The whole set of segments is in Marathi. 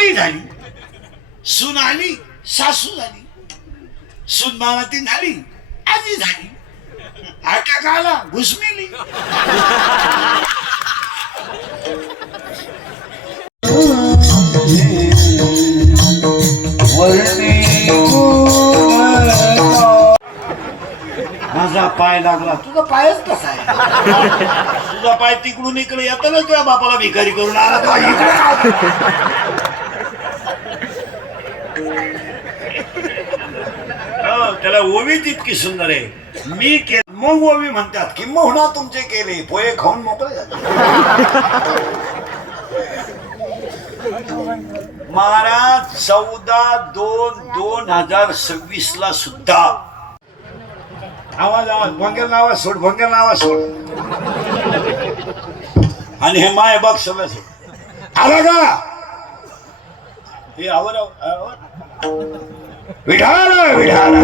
आई झाली, सून आली, सासू झाली, सून मामातीन झाली, आजी झाली, अटॅक आला, घुसमेली. माझा पाय लागला. तुझा पायच कसा आहे? तुझा पाय तिकडून इकडे येतो ना, तुझ्या बापाला भिकारी करून आला. त्याला ओवी तितकी सुंदर आहे. मी मग ओवी म्हणतात की मोहना तुमचे केले, पोहे खाऊन मोकळे झाले. महाराज 14/2/2026 ला सुद्धा आवाज भंगेल नावा सोड, भंगेल नावा सोड. आणि हे माय बघ सगळं आला का? हे आवर विठाल विठाल.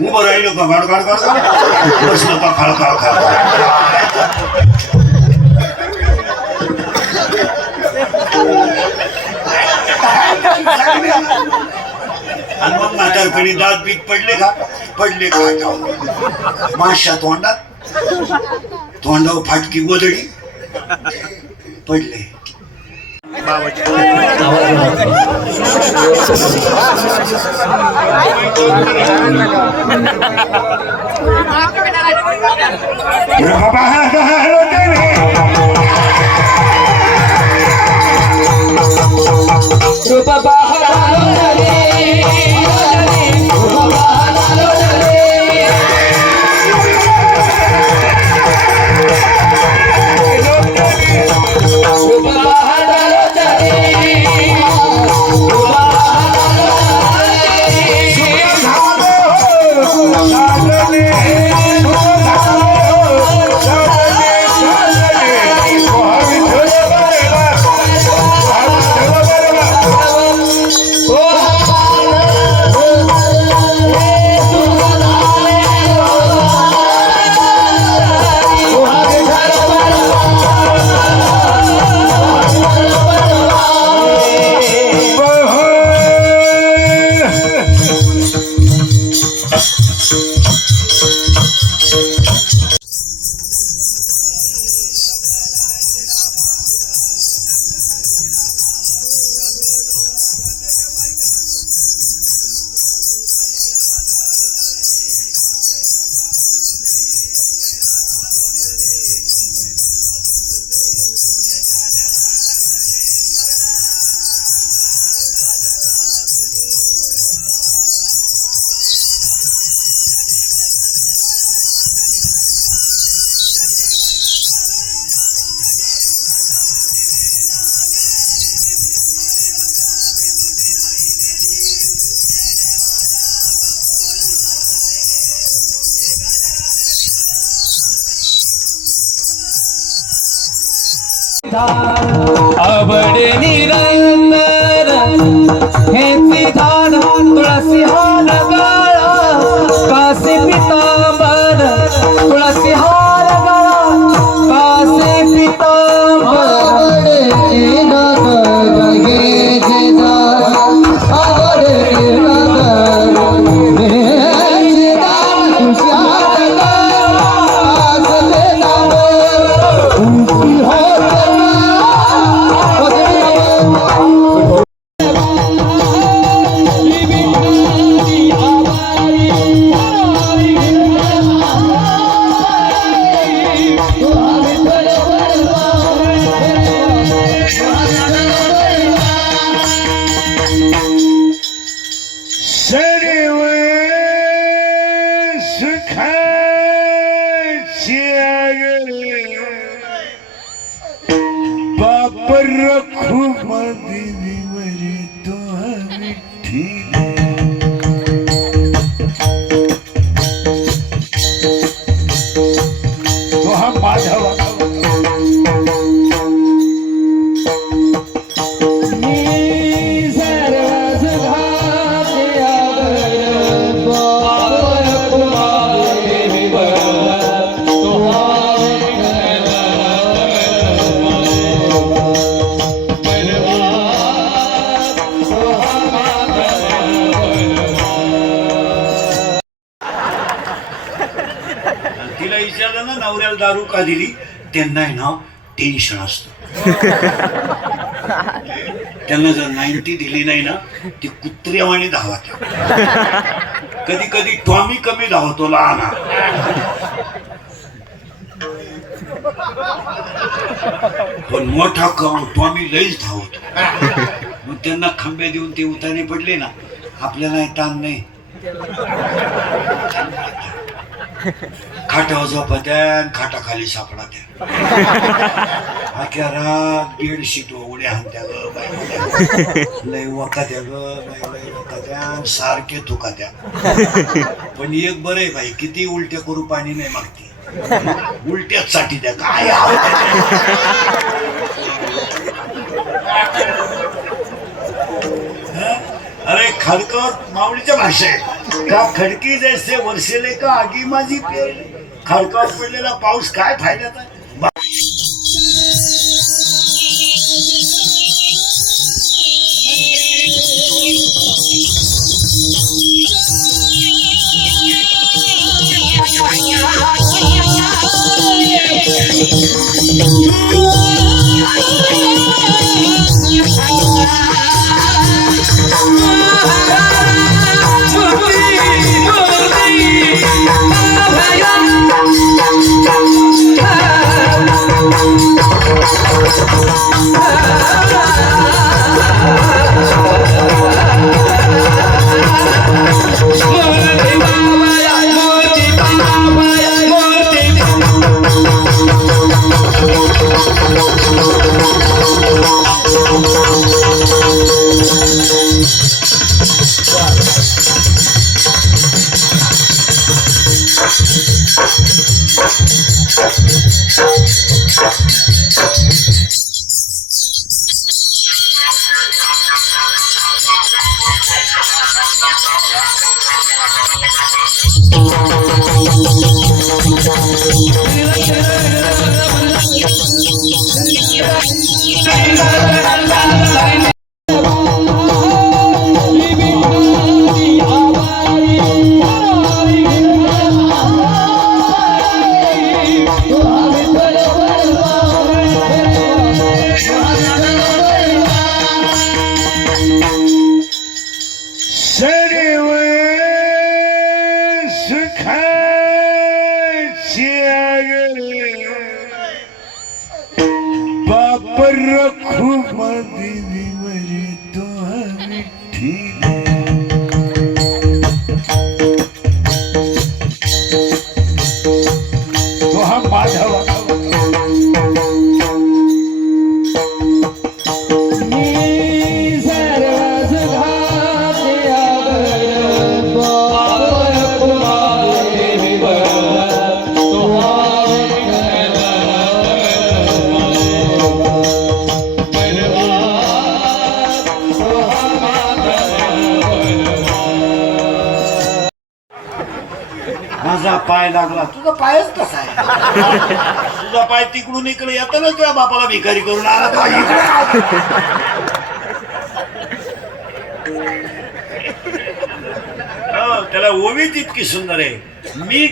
उभं राहिलो का गाड गाड गाड बसलो का खाळ खाळ खाळ. आणि मग म्हातारपणी दात बीत पडले का? पडले का? माशा तोंडात, तोंडावर फाटकी गोदडी पडले. आवड निरंतर हेची झाड तुळसी हार गळा कासे पितांबर तुळसी हार गळा कासे पितांबर बायकोनं नवऱ्याला दारू का दिली त्यांना आहे ना टेन्शन असतं. त्यांना जर 90 दिली नाही ना ती कुत्र्यावाणी धावत. कधी कधी टॉमी कमी धावतो लहान, पण मोठा टॉमी लईच धावतो. मग त्यांना खांबे देऊन ते उताने पडले ना आपल्याला ताण नाही. खाटावर झोपत्या खाटाखाली सापडा त्या अख्या रात बेडशीट उड्या हाणत्या ग बाई, लय वकात्या ग बाई, लय वकात्या सारखे थुकात्या. पण एक बरं आहे बाई, किती उलट्या करू पाणी नाही मागते, उलट्याच साठी द्या काय. अरे खडकर माऊलीच्या भाषेत का खडकी जैसे वर्षेले का आगी माझी पेरले. खडकावर पडलेला पाऊस काय फायद्याचा. माझा पाय लागला. तुझा पायच कसा आहे. तुझा पाय तिकडून इकडे येतो ना तुझ्या बापाला भिकारी करून आला का इकडे. त्याला ओवीच इतकी सुंदर आहे. मी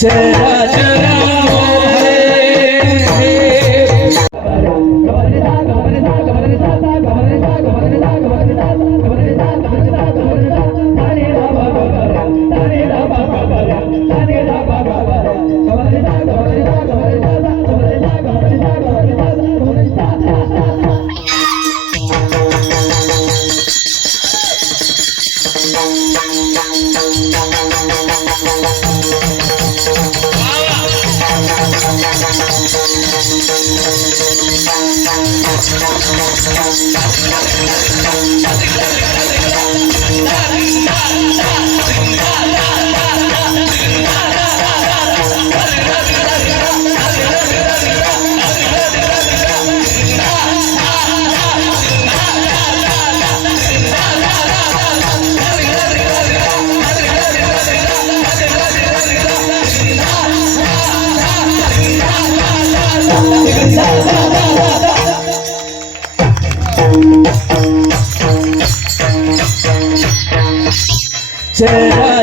चरा चरा हो चला